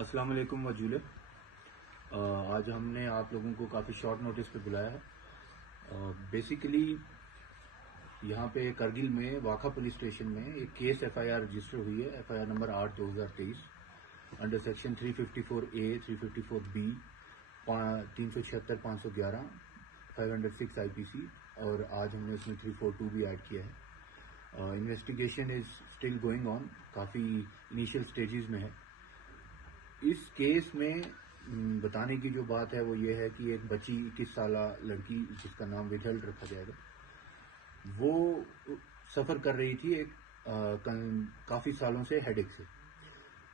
السلام علیکم وجولے. آج ہم نے آپ لوگوں کو کافی شارٹ نوٹس پہ بلایا ہے. بیسیکلی یہاں پہ کرگل میں واقع پولیس اسٹیشن میں ایک کیس ایف آئی آر رجسٹر ہوئی ہے, ایف آئی آر نمبر 8/2023 under section 354A 354B 376 511 506 IPC, اور آج ہم نے اس میں 342 بھی ایڈ کیا ہے. Investigation is still going on, coffee initial stages میں ہے. اس کیس میں بتانے کی جو بات ہے وہ یہ ہے کہ ایک بچی 21 سالہ لڑکی جس کا نام وجل رکھا جائے گا, وہ سفر کر رہی تھی ایک کافی سالوں سے ہیڈ ایک سے.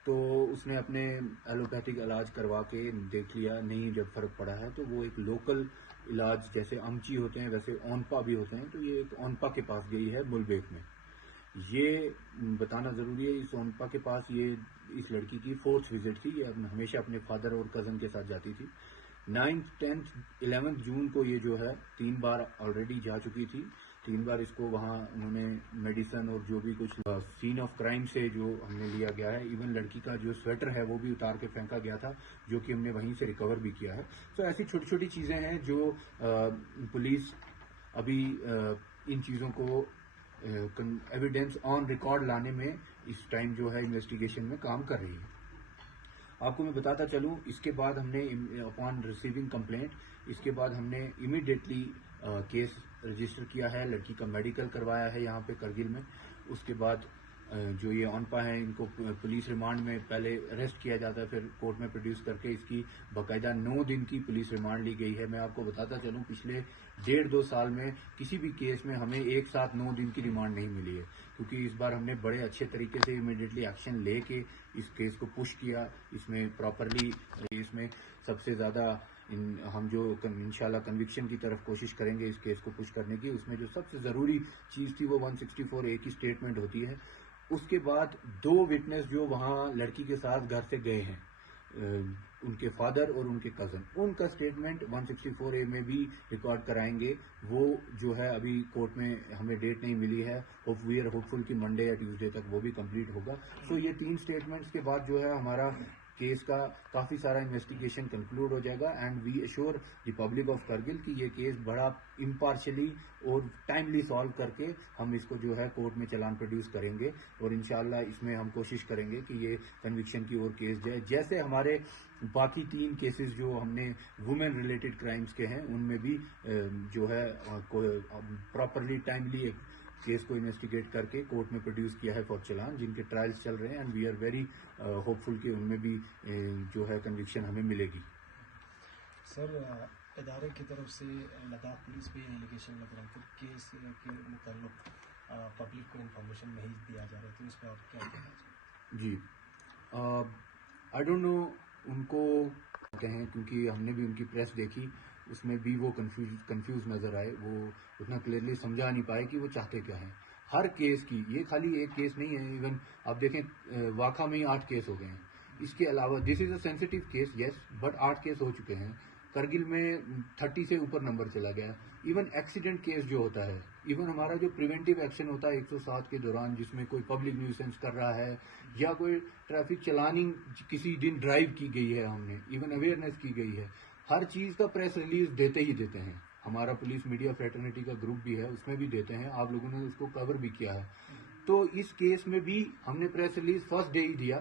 تو اس نے اپنے ایلوپیتھک علاج کروا کے دیکھ لیا, نہیں جب فرق پڑا ہے تو وہ ایک لوکل علاج جیسے امچی ہوتے ہیں ویسے اونپا بھی ہوتے ہیں, تو یہ ایک اونپا کے پاس گئی ہے ملبیک میں. یہ بتانا ضروری ہے, اس اونپا کے پاس یہ اس لڑکی کی 4th وزٹ تھی. یہ ہمیشہ اپنے فادر اور کزن کے ساتھ جاتی تھی. 9th 10th 11th جون کو یہ جو ہے 3 بار آلریڈی جا چکی تھی. 3 بار اس کو وہاں انہوں نے میڈیسن اور جو بھی کچھ سین آف کرائم سے جو ہم نے لیا گیا ہے, ایون لڑکی کا جو سویٹر ہے وہ بھی اتار کے پھینکا گیا تھا, جو کہ ہم نے وہیں سے ریکور بھی کیا ہے. تو ایسی چھوٹی چھوٹی چیزیں ہیں جو پولیس ابھی ان چیزوں کو ایویڈینس آن ریکارڈ لانے میں اس ٹائم جو ہے انویسٹیگیشن میں کام کر رہی ہے. آپ کو میں بتاتا چلوں, اس کے بعد ہم نے اپان ریسیونگ کمپلینٹ اس کے بعد ہم نے امیڈیٹلی کیس رجسٹر کیا ہے. لڑکی کا میڈیکل کروایا ہے یہاں پہ کرگل میں. اس کے بعد جو یہ اونپا ہیں ان کو پولیس ریمانڈ میں پہلے اریسٹ کیا جاتا ہے, پھر کورٹ میں پروڈیوس کر کے اس کی باقاعدہ 9 دن کی پولیس ریمانڈ لی گئی ہے. میں آپ کو بتاتا چلوں پچھلے 1.5-2 سال میں کسی بھی کیس میں ہمیں ایک ساتھ 9 دن کی ریمانڈ نہیں ملی ہے, کیونکہ اس بار ہم نے بڑے اچھے طریقے سے امیڈیٹلی ایکشن لے کے اس کیس کو پش کیا. اس میں پراپرلی اس میں سب سے زیادہ ہم جو انشاءاللہ کنوکشن کی طرف کوشش کریں گے اس کیس کو پش کرنے کی. اس میں جو سب سے ضروری چیز تھی وہ 164A کی اسٹیٹمنٹ ہوتی ہے. اس کے بعد 2 وٹنس جو وہاں لڑکی کے ساتھ گھر سے گئے ہیں, ان کے فادر اور ان کے کزن, ان کا اسٹیٹمنٹ 164A میں بھی ریکارڈ کرائیں گے. وہ جو ہے ابھی کورٹ میں ہمیں ڈیٹ نہیں ملی ہے, وی آر ہوپ فل کہ منڈے یا ٹیوزڈے تک وہ بھی کمپلیٹ ہوگا. سو یہ 3 اسٹیٹمنٹس کے بعد جو ہے ہمارا کیس کا کافی سارا انویسٹیگیشن کنکلوڈ ہو جائے گا. And we assure the public of Kargil کہ یہ کیس بڑا امپارشلی اور ٹائملی سالو کر کے ہم اس کو جو ہے کورٹ میں چلان پروڈیوس کریں گے, اور انشاءاللہ اس میں ہم کوشش کریں گے کہ یہ کنوکشن کی اور کیس جائے. جیسے ہمارے باقی 3 کیسز جو ہم نے وومن ریلیٹڈ کرائمز کے ہیں ان میں بھی جو ہے پراپرلی ٹائملی ایک کیس کو انویسٹیگیٹ کر کے کورٹ میں پروڈیوس کیا ہے فار چلان, جن کے ٹرائلز چل رہے ہیں. And we are very hopeful کہ ان میں بھی جو ہے کنوکشن ہمیں ملے گی. سر, ادارے کی طرف سے لداخ پولیس پہ ایلیگیشن لگ رہا ہے کہ کیس کے متعلق پبلک کو انفارمیشن نہیں دیا جا رہا ہے, تو اس پہ آپ کیا کہنا چاہیں؟ جی, آئی ڈونٹ نو ان کو کہیں, کیونکہ ہم نے بھی ان کی پریس دیکھی, اس میں بھی وہ کنفیوز نظر آئے. وہ اتنا کلیئرلی سمجھا نہیں پائے کہ وہ چاہتے کیا ہیں. ہر کیس کی, یہ خالی ایک کیس نہیں ہے, ایون آپ دیکھیں واقعہ میں ہی 8 کیس ہو گئے ہیں. اس کے علاوہ this is a sensitive case, yes, but 8 case ہو چکے ہیں. کرگل میں 30 سے اوپر نمبر چلا گیا. ایون ایکسیڈنٹ کیس جو ہوتا ہے, ایون ہمارا جو پریونٹیو ایکشن ہوتا ہے 107 کے دوران, جس میں کوئی پبلک نیوسنس کر رہا ہے یا کوئی ٹریفک چلاننگ کسی دن ڈرائیو کی گئی ہے, ہم نے ایون اویئرنیس کی گئی ہے, ہر چیز کا پریس ریلیز دیتے ہی دیتے ہیں. ہمارا پولیس میڈیا فریٹرنیٹی کا گروپ بھی ہے, اس میں بھی دیتے ہیں. آپ لوگوں نے اس کو کور بھی کیا ہے. تو اس کیس میں بھی ہم نے پریس ریلیز فرسٹ ڈے ہی دیا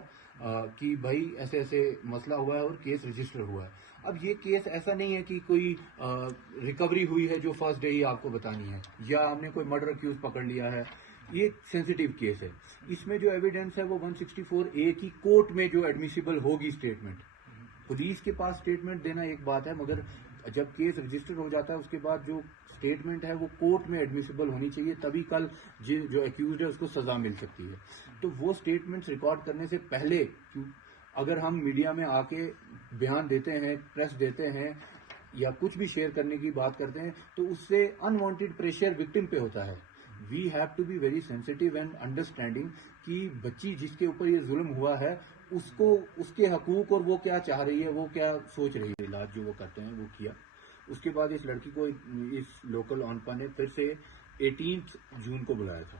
کہ بھائی ایسے ایسے مسئلہ ہوا ہے اور کیس رجسٹر ہوا ہے. اب یہ کیس ایسا نہیں ہے کہ کوئی ریکوری ہوئی ہے جو فرسٹ ڈے ہی آپ کو بتانی ہے, یا ہم نے کوئی مرڈر اکیوز پکڑ لیا ہے. یہ سینسٹیو کیس ہے. اس میں جو ایویڈنس ہے وہ 164A کی کورٹ میں جو ایڈمیسیبل ہوگی اسٹیٹمنٹ. پولیس کے پاس اسٹیٹمنٹ دینا ایک بات ہے, مگر جب کیس رجسٹر ہو جاتا ہے اس کے بعد جو اسٹیٹمنٹ ہے وہ کورٹ میں ایڈمیسیبل ہونی چاہیے, تبھی کل جو ایکیوزڈ ہے اس کو سزا مل سکتی ہے. تو وہ اسٹیٹمنٹس ریکارڈ کرنے سے پہلے اگر ہم میڈیا میں آ کے بیان دیتے ہیں, پریس دیتے ہیں, یا کچھ بھی شیئر کرنے کی بات کرتے ہیں, تو اس سے انوانٹیڈ پریشر وکٹم پہ ہوتا ہے. We have to be very sensitive and understanding کہ بچی جس کے اوپر یہ ظلم ہوا ہے اس کو اس کے حقوق اور وہ کیا چاہ رہی ہے, وہ کیا سوچ رہی ہے. علاج جو وہ کرتے ہیں وہ کیا. اس کے بعد اس لڑکی کو اس لوکل اونپا نے پھر سے 18 جون کو بلایا تھا.